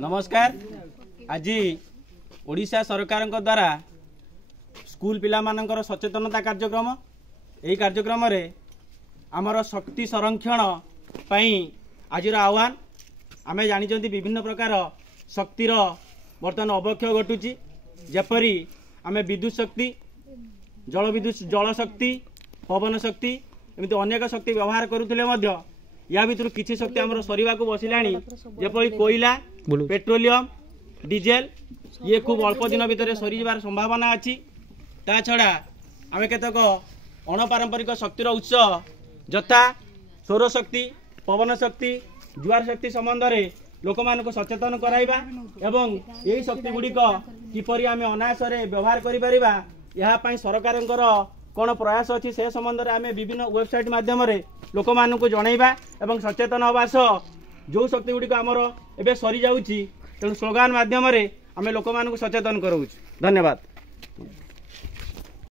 नमस्कार। आज ओडिशा सरकार द्वारा स्कूल पिला मानकर सचेतनता कार्यक्रम यही कार्यक्रम रे आमर शक्ति संरक्षण पई आज आह्वान आमे जानी विभिन्न प्रकार शक्तिर बर्तमान अवक्षय घटुची जेपरी आमे विद्युत शक्ति जल शक्ति पवन शक्ति एमती अनेक शक्ति व्यवहार करुले या भीतर किसी शक्ति आमर सरीवा को बसिला जेपरी कोयला पेट्रोलियम डीजेल ये खूब अल्प दिन भितर सरीजार संभावना अच्छी ता छड़ा आम केतक अणपारंपरिक शक्तिर उत्स यथा सौर शक्ति पवन शक्ति जुआर शक्ति संबंध में लोक मान सचेतन कराइबा एवं यही शक्ति गुड़िक किपरि आम अनायासरे व्यवहार करिपरिबा या सरकार कौन प्रयास अच्छी से संबंध में आम विभिन्न वेबसाइट माध्यम लोक मानक जनइबा एवं सचेतन हवा सह जो शक्ति गुड़िक आमर एवं सरी जाउची तेणु स्लोगान माध्यम आम लोक मानक सचेतन कराऊँ। धन्यवाद।